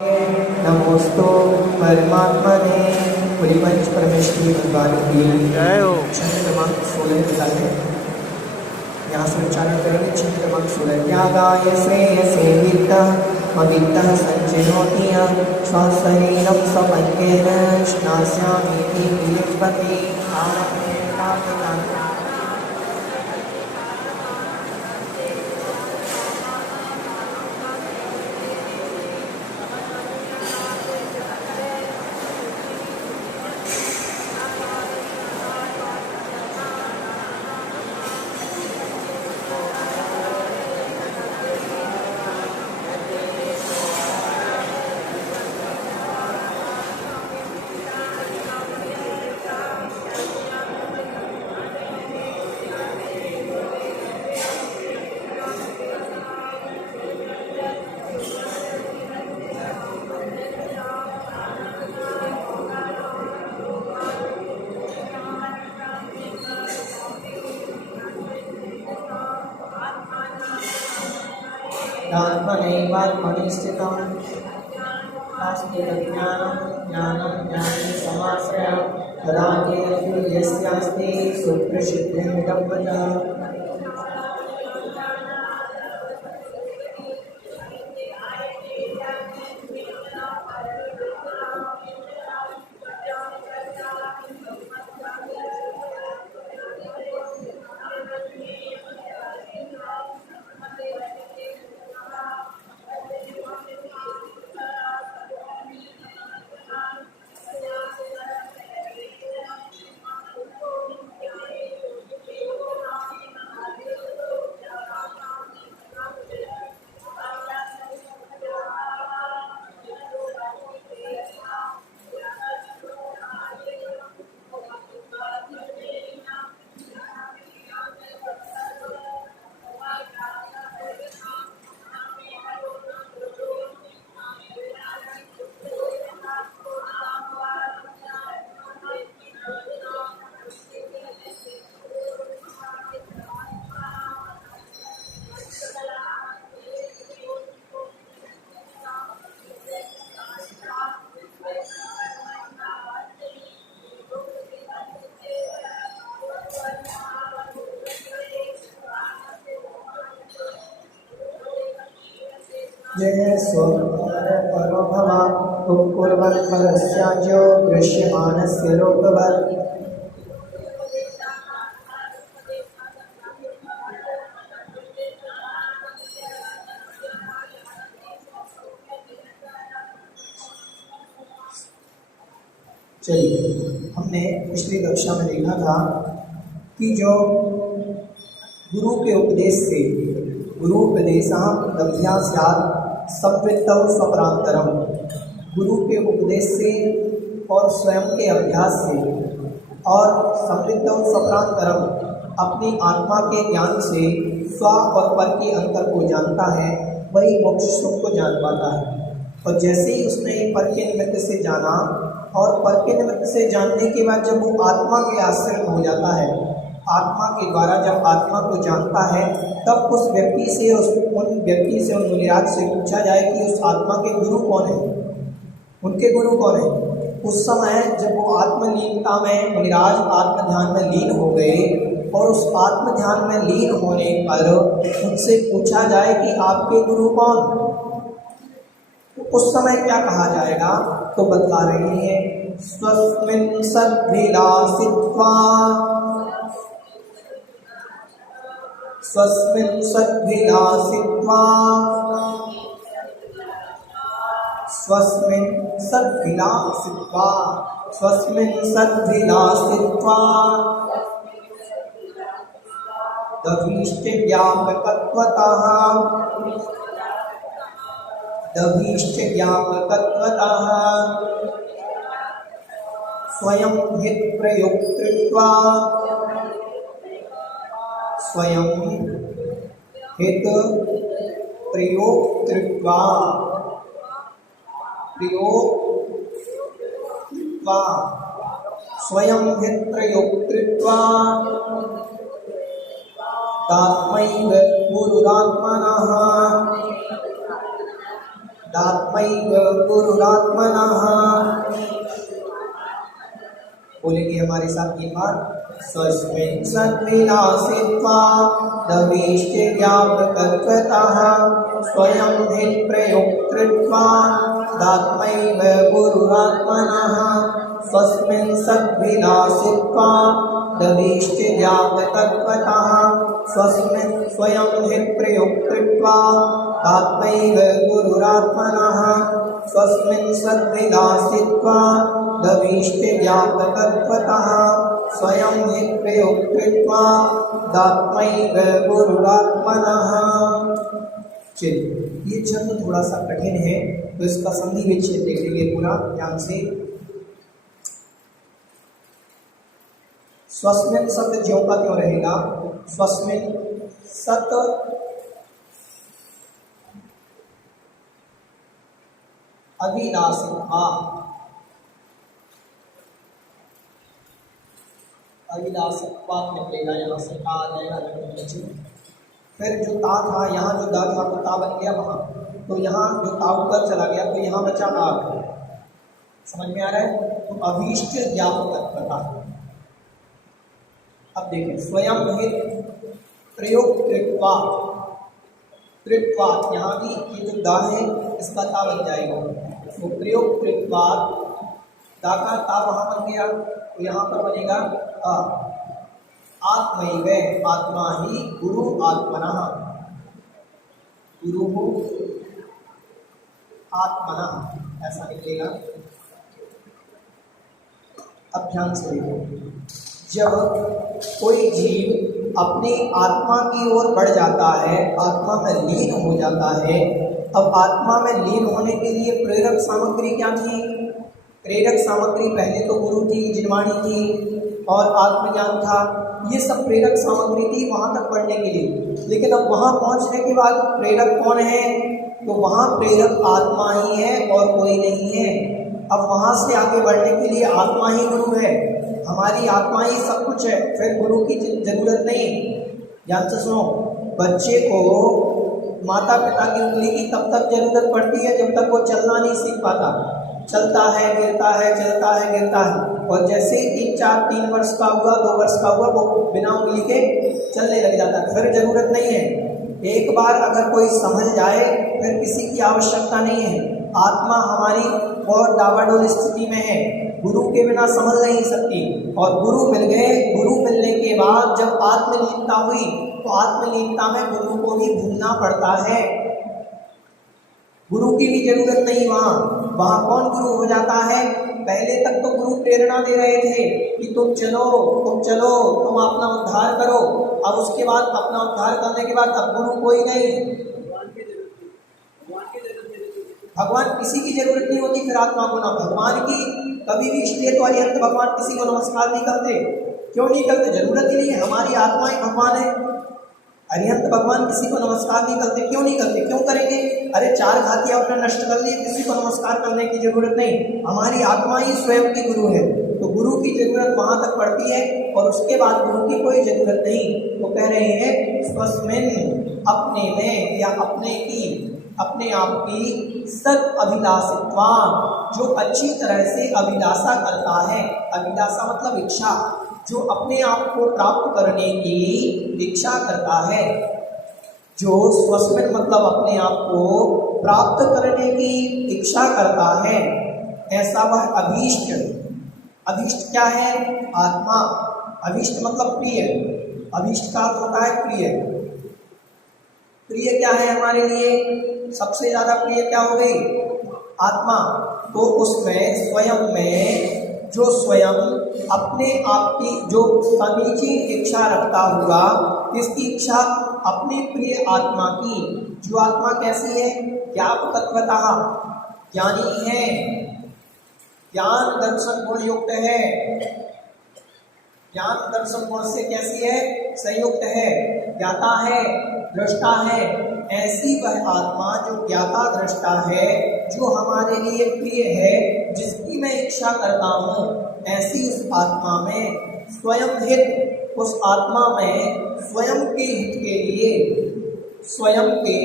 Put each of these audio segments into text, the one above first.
नमोस्तु परमात्मने। परिपंच परमेश्वरी भगवान की जय हो। छंद क्रमांक 16 निकालें। यहाँ से उच्चारण करेंगे। छंद क्रमांक 16। त्यागाय श्रेयसे वित्तः अवित्तः संचिनोति स्वशरीरं स्वपंकेन श्नास्यामीति प्रियस्पति आरभ्य कामकान्। आत्मनैवात्मनि स्थितं नास्ति ज्ञानं ज्ञानी समाश्रयः तदा यस्यास्ति सुप्रसिद्धिमिदं वचः। जय स्वरो भवा कुर्वन् परस्याज्यो दृश्यमानस्य लोकवत्। चलिए, हमने पिछली कक्षा में देखा था कि जो गुरु के उपदेश से गुरुपदेशाभ्यासात् संवृत्तौ स्वपरान्तरम्, गुरु के उपदेश से और स्वयं के अभ्यास से और संवृत्तौ स्वपरान्तरम्, अपनी आत्मा के ज्ञान से स्व और पर के अंतर को जानता है, वही मोक्ष सुख को जान पाता है। और जैसे ही उसने पर के निमित्त से जाना और पर के निमित्त से जानने के बाद जब वो आत्मा के आश्रित हो जाता है, आत्मा के द्वारा जब आत्मा को जानता है, तब उन व्यक्ति से उन मुनिराज से पूछा जाए कि उस आत्मा के गुरु कौन है, उनके गुरु कौन है। उस समय जब वो आत्मलीनता में मुनिराज आत्म ध्यान में लीन हो गए और उस आत्म ध्यान में लीन होने पर उनसे पूछा जाए कि आपके गुरु कौन, तो उस समय क्या कहा जाएगा, तो बता रहे हैं स्वस्मिन् सद्विलासित्वा, स्वस्मिन् सद्विलासित्वा, स्वस्मिन् सद्विलासित्वा, स्वस्मिन् सद्विलासित्वा दभीष्टव्यापकत्वतः, दभीष्टव्यापकत्वतः स्वयं हित प्रयोक्तृत्वा, स्वयं हित प्रयोक्तृत्वा, स्वयं हित प्रयोक्तृत्वा तात्मैव गुरुरात्मनः दात्मैव गुरुरात्मनः। बोलेंगे हमारे साथ एक बार, स्वस्मिन् सद्विलासित्वा दविष्टिव्यापकत्वतः स्वयं हि प्रयोक्तृत्वा दात्मैव गुरुरात्मनः। स्वस्मिन् सद्विलासित्वा दविष्टिव्यापकत्वतः स्वस्मिन् स्वयं हि प्रयोक्तृत्वा दात्मैव गुरुरात्मनः। स्वस्मिन् सद्विलासित्वा दविष्टिव्यापकत्वतः स्वयं हि प्रयोक्तृत्वा दात्मैव गुरुरात्मनः। चलिए, ये शब्द थोड़ा सा कठिन है तो इसका संधि विच्छेद देखेंगे पूरा ध्यान से। स्वस्मिन शब्द ज्यों का त्यों रहेगा। स्वस्मिन सत अभिलाषित्वा, अभिलाषित्वा निकलेगा, यहाँ से आ जाएगा। फिर जो ता था, यहाँ जो दा था तो ता बन गया वहाँ, तो यहाँ जो ता ऊपर चला गया तो यहाँ बचा आग। समझ में आ रहा है? तो अभीष्ट ज्ञापकत्वता। अब देखें, स्वयं हित प्रयोग कृत्वा, कृत्वा यहाँ भी ये जो दा है इसका ता बन जाएगा। तो प्रयोग कृत्वा, दा का ता वहाँ बन गया तो यहाँ पर बनेगा आ। आत्मैव, आत्मा ही गुरु आत्मनः, गुरु आत्मनः ऐसा निकलेगा। अब ध्यान से देखो, जब कोई जीव अपनी आत्मा की ओर बढ़ जाता है, आत्मा में लीन हो जाता है। अब आत्मा में लीन होने के लिए प्रेरक सामग्री क्या थी? प्रेरक सामग्री पहले तो गुरु थी, जिनवाणी थी और आत्मज्ञान था। ये सब प्रेरक सामग्री थी वहाँ तक बढ़ने के लिए। लेकिन अब वहाँ पहुँचने के बाद प्रेरक कौन है? तो वहाँ प्रेरक आत्मा ही है और कोई नहीं है। अब वहाँ से आगे बढ़ने के लिए आत्मा ही गुरु है, हमारी आत्मा ही सब कुछ है, फिर गुरु की जरूरत नहीं। ध्यान से सुनो, बच्चे को माता पिता की उंगली की तब तक जरूरत पड़ती है जब तक वो चलना नहीं सीख पाता। चलता है, गिरता है, चलता है, गिरता है, और जैसे ही 3 वर्ष का हुआ, 2 वर्ष का हुआ, वो बिना उंगली के चलने लग जाता है, फिर जरूरत नहीं है। एक बार अगर कोई समझ जाए फिर किसी की आवश्यकता नहीं है। आत्मा हमारी और दावाडोल स्थिति में है, गुरु के बिना समझ नहीं सकती। और गुरु मिल गए, गुरु मिलने के बाद जब आत्मलीनता हुई तो आत्मलीनता में गुरु को भी भूलना पड़ता है। गुरु की भी जरूरत नहीं वहाँ कौन गुरु हो जाता है? पहले तक तो गुरु प्रेरणा दे रहे थे कि तुम चलो, तुम अपना उद्धार करो। अब उसके बाद अपना उद्धार करने के बाद अब गुरु कोई नहीं, भगवान किसी की जरूरत नहीं होती फिर आत्मा को ना भगवान की कभी भी। इसलिए तो अरिहंत भगवान किसी को नमस्कार नहीं करते। क्यों नहीं करते? जरूरत ही नहीं है, हमारी आत्मा ही भगवान है। अरिहंत भगवान किसी को नमस्कार नहीं करते। क्यों नहीं करते? क्यों करेंगे? अरे 4 घातियां उसने नष्ट कर ली, किसी को नमस्कार करने की जरूरत नहीं, हमारी आत्मा ही स्वयं की गुरु है। तो गुरु की जरूरत वहां तक पड़ती है और उसके बाद गुरु की कोई जरूरत नहीं। तो कह रहे हैं स्वस्मिन, अपने में या अपने की, अपने आप की सद अभिलाषित्वा, जो अच्छी तरह से अभिलाषा करता है। अभिलाषा मतलब इच्छा, जो अपने आप को प्राप्त करने की इच्छा करता है। जो स्वस्मिन मतलब अपने आप को प्राप्त करने की इच्छा करता है, ऐसा वह अभीष्ट। अभीष्ट क्या है? आत्मा। अभीष्ट मतलब प्रिय। अभीष्ट का अर्थ होता है प्रिय। प्रिय क्या है हमारे लिए? सबसे ज्यादा प्रिय क्या हो गई? आत्मा। तो उसमें स्वयं में जो स्वयं अपने आप की जो समीचीन इच्छा रखता हुआ, किसकी इच्छा? अपनी प्रिय आत्मा की। जो आत्मा कैसी है? ज्ञापकत्वतः, ज्ञानी है, ज्ञान दर्शन गुण युक्त है। ज्ञान दर्शन गुण से कैसी है? संयुक्त है, ज्ञाता है, दृष्टा है। ऐसी वह आत्मा जो ज्ञाता दृष्टा है, जो हमारे लिए प्रिय है, जिसकी मैं इच्छा करता हूँ, ऐसी उस आत्मा में स्वयं हित, उस आत्मा में स्वयं के हित के लिए, स्वयं के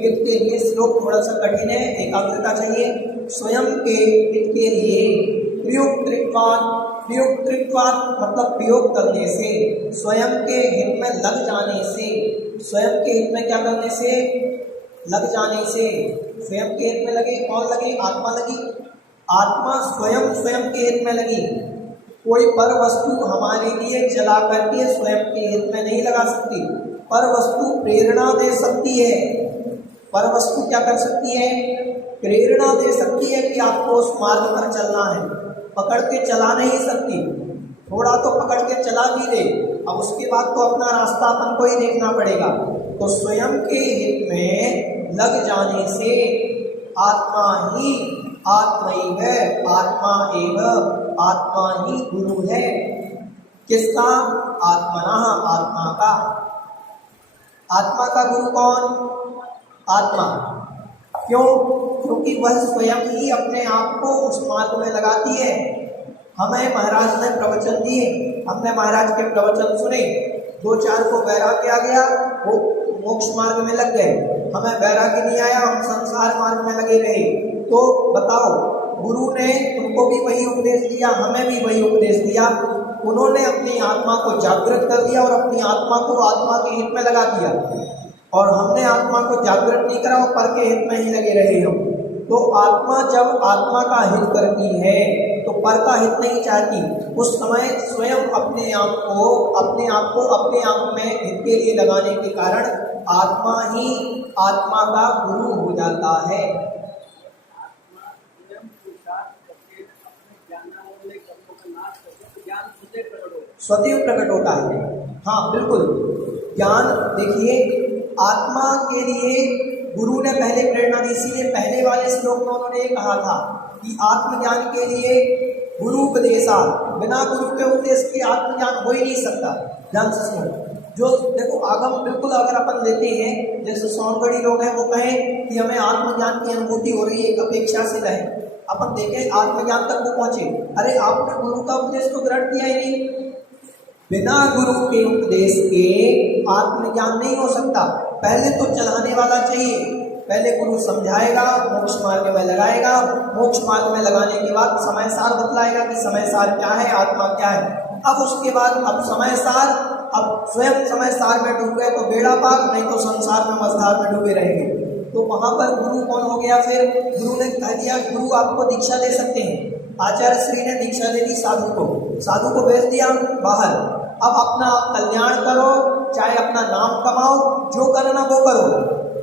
हित के लिए, श्लोक थोड़ा सा कठिन है, एकाग्रता चाहिए। स्वयं के हित के लिए प्रयुक्तृत्वात् मतलब प्रयोग करने से, स्वयं के हित में लग जाने से, स्वयं के हित में क्या करने से, लग जाने से, स्वयं के हित में लगे, कौन लगे, आत्मा लगी, आत्मा स्वयं स्वयं के हित में लगी। कोई पर वस्तु हमारे लिए चला करके स्वयं के हित में नहीं लगा सकती, पर वस्तु प्रेरणा दे सकती है। पर वस्तु क्या कर सकती है, प्रेरणा दे सकती है कि आपको उस मार्ग पर चलना है, पकड़ के चला नहीं सकती, थोड़ा तो पकड़ के चला भी दे, अब उसके बाद तो अपना रास्ता अपन को ही देखना पड़ेगा। तो स्वयं के हित में लग जाने से आत्मा ही आत्मैव, आत्मा एव, आत्मा ही गुरु है। किसका, आत्मना, आत्मा का। आत्मा का गुरु कौन, आत्मा। क्यों, क्योंकि वह स्वयं ही अपने आप को उस मार्ग में लगाती है। हमें महाराज ने प्रवचन दिए, हमने महाराज के प्रवचन सुने, दो चार को वैराग्य आ गया, वो मोक्ष मार्ग में लग गए। हमें वैराग्य नहीं आया, हम संसार मार्ग में लगे रहे। तो बताओ, गुरु ने उनको भी वही उपदेश दिया, हमें भी वही उपदेश दिया। उन्होंने अपनी आत्मा को जागृत कर दिया और अपनी आत्मा को आत्मा के हित में लगा दिया, और हमने आत्मा को जागृत नहीं करा और पर के हित में ही लगे रहे हम। तो आत्मा जब आत्मा का हित करती है तो पर का हित नहीं चाहती, उस समय स्वयं अपने आप में हित के लिए लगाने के कारण आत्मा ही आत्मा का गुरु हो जाता है। स्वतः प्रकट होता है। हाँ बिल्कुल, ज्ञान देखिए, आत्मा के लिए गुरु ने पहले प्रेरणा दी, इसीलिए पहले वाले श्लोक में उन्होंने ये कहा था कि आत्मज्ञान के लिए गुरु उपदेशा, बिना गुरु के उपदेश के आत्मज्ञान हो ही नहीं सकता। ध्यान से सुनो, जो देखो आगम बिल्कुल अगर अपन लेते हैं, जैसे सौनगढ़ी लोग हैं वो कहें कि हमें आत्मज्ञान की अनुभूति हो रही है, एक अपेक्षा से रहे, अपन देखें आत्मज्ञान तक वो पहुंचे, अरे आपने गुरु का उपदेश तो ग्रहण किया ही नहीं। बिना गुरु के उपदेश के आत्मज्ञान नहीं हो सकता। पहले तो चलाने वाला चाहिए, पहले गुरु समझाएगा, मोक्ष मार्ग में लगाएगा, मोक्ष मार्ग में लगाने के बाद समय सार बतलाएगा कि समय सार क्या है, आत्मा क्या है। अब उसके बाद अब समय सार, अब स्वयं समय सार में डूब गए तो बेड़ा पार, नहीं तो संसार में मझधार में डूबे रहेंगे। तो वहां पर गुरु कौन हो गया, फिर गुरु ने कह दिया गुरु आपको दीक्षा दे सकते हैं। आचार्य श्री ने दीक्षा दे दी साधु को भेज दिया बाहर, अब अपना कल्याण करो, चाहे अपना नाम कमाओ, जो करना वो करो।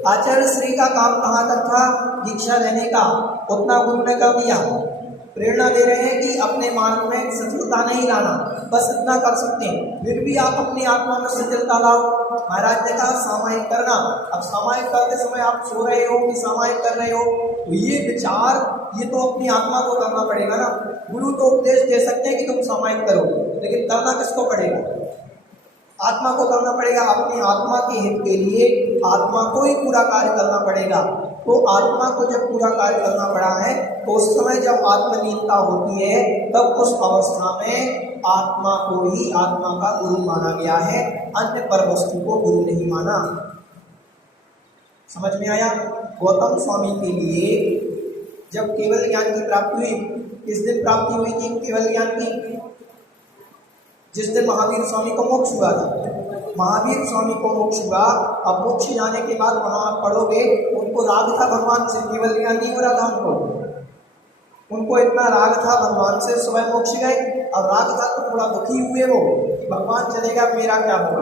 आचार्य श्री का काम कहाँ तक था, दीक्षा लेने का, उतना गुरु ने कर दिया। प्रेरणा दे रहे हैं कि अपने मार्ग में सचलता नहीं लाना, बस इतना कर सकते हैं, फिर भी आप अपनी आत्मा में सचलता लाओ। महाराज ने कहा सामायिक करना, अब सामायिक करते समय आप सो रहे हो कि सामायिक कर रहे हो, तो ये विचार ये तो अपनी आत्मा को करना पड़ेगा ना। गुरु तो उपदेश दे सकते हैं कि तुम सामायिक करो, लेकिन करना किसको पड़ेगा, आत्मा को करना पड़ेगा। अपनी आत्मा के हित के लिए आत्मा को ही पूरा कार्य करना पड़ेगा। तो आत्मा को जब पूरा कार्य करना पड़ा है तो उस समय जब आत्मलीनता होती है तब उस अवस्था में आत्मा को ही आत्मा का गुरु माना गया है, अन्य पर वस्तु को गुरु नहीं माना। समझ में आया। गौतम स्वामी के लिए जब केवल ज्ञान की प्राप्ति हुई, किस दिन प्राप्ति हुई थी केवल ज्ञान की, जिस दिन महावीर स्वामी को मोक्ष हुआ था। महावीर स्वामी को मोक्ष हुआ, अब मोक्ष जाने के बाद वहां पढ़ोगे, उनको राग था भगवान से, केवल ज्ञान नहीं हो रहा था उनको इतना राग था भगवान से, स्वयं मोक्ष गए। अब राग था तो थोड़ा दुखी हुए वो कि भगवान चलेगा मेरा क्या होगा।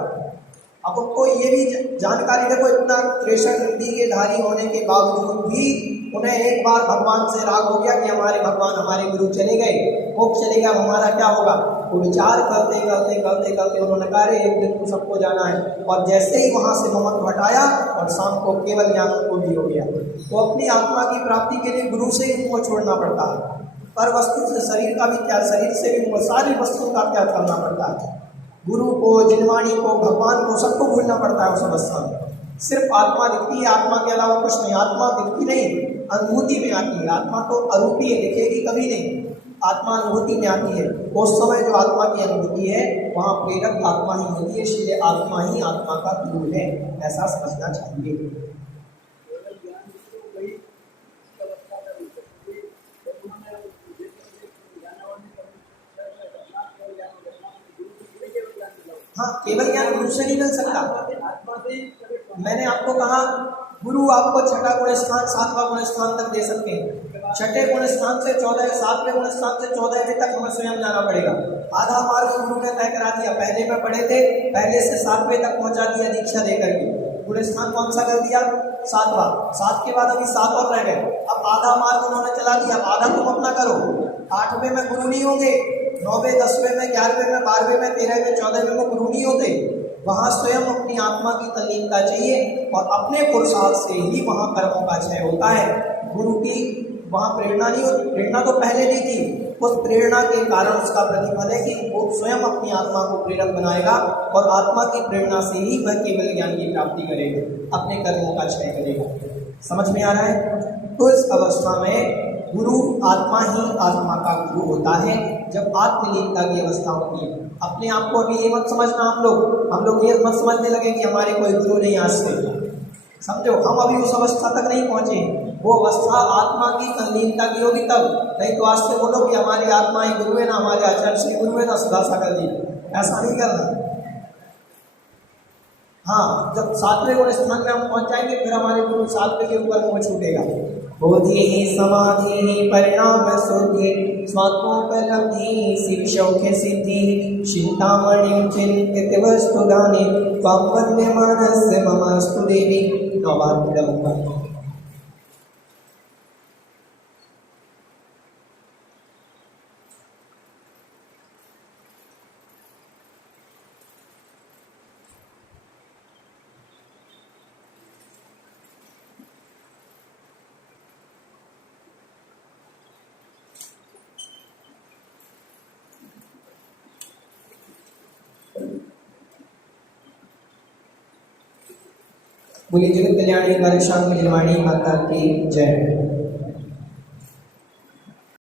अब उनको ये भी जानकारी, देखो इतना 63 नदी के धारी होने के बावजूद भी उन्हें एक बार भगवान से राग हो गया कि हमारे भगवान हमारे गुरु चले गए, मोक्ष चलेगा, हमारा क्या होगा। तो विचार करते करते करते करते उन्होंने कहा एक दिन तो सबको जाना है, और जैसे ही वहां से ममत्व हटाया और शाम को केवल ज्ञान को भी हो गया। तो अपनी आत्मा की प्राप्ति के लिए गुरु से ही उनको छोड़ना पड़ता है, पर वस्तु से शरीर का भी त्याग, शरीर से भी उनको सारी वस्तुओं का त्याग करना पड़ता है। गुरु को, जिनवाणी को, भगवान को, सबको भूलना पड़ता है उस अवस्था में। सिर्फ आत्मा दिखती है, आत्मा के अलावा कुछ नहीं। आत्मा दिखती नहीं, अनुभूति में आती है। आत्मा तो अरूपी है, दिखेगी कभी नहीं। आत्मानुभूति में आती है, उस समय जो आत्मा की अनुभूति है वहाँ प्रेरक आत्मा ही होती है, इसलिए आत्मा ही आत्मा का गुरु है, ऐसा समझना चाहिए। हाँ, केवल ज्ञान गुरु से नहीं मिल सकता। मैंने आपको कहा गुरु आपको छठा गुण स्थान 7वां गुण स्थान तक दे सकते हैं। छठे गुण स्थान से 7वें गुण स्थान से 14वें तक हमें स्वयं जाना पड़ेगा। आधा मार्ग गुरु ने तय करा दिया, पहले में पढ़े थे, पहले से 7वें तक पहुंचा दिया दीक्षा देकर के। गुण स्थान कौन सा कर दिया? 7वां। 7 के बाद अभी 7 और रह गए। अब आधा मार्ग उन्होंने चला दिया, आधा तुम अपना करो। 8वें में गुरु नहीं होंगे, 9वें 10वें में 11वें में 12वें में 13वें में 14वें में गुरु नहीं होते। वहाँ स्वयं अपनी आत्मा की तल्लीनता चाहिए और अपने पुरुषार्थ से ही वहाँ कर्मों का क्षय होता है। गुरु की वहाँ प्रेरणा नहीं होती, प्रेरणा तो पहले दी थी, उस प्रेरणा के कारण उसका प्रतिफल है कि वो स्वयं अपनी आत्मा को प्रेरक बनाएगा और आत्मा की प्रेरणा से ही वह केवल ज्ञान की प्राप्ति करेगा, अपने कर्मों का क्षय करेगा। समझ में आ रहा है? तो इस अवस्था में गुरु आत्मा ही आत्मा का गुरु होता है जब आत्मलीनता की अवस्था होती है। अपने आप को अभी ये मत समझना, हम लोग ये मत समझने लगे कि हमारे कोई गुरु नहीं आज से। समझो, हम अभी उस अवस्था तक नहीं पहुंचे। वो अवस्था आत्मा की तल्लीनता की होगी तब, नहीं तो आज से बोलो कि हमारी आत्मा ही गुरु है ना, हमारे आचार्य श्री गुरु है ना, सुधा सागर जी, ऐसा नहीं करना। हाँ, जब 7वें गुण स्थान में हम पहुंच जाएंगे फिर हमारे गुरु 7वें के ऊपर मोह छूटेगा। बोधि समाधि परिणाम शुद्धि स्वात्मोपलब्धि शिक्षौख्य सिद्धि चिंतामणि चिंतित वस्तु दाने त्वं वन्दे मानस्य ममस्तु देवी। नवाद्यम बोलिए जगत कल्याणी कार्यशांति निर्वाणी माता की जय।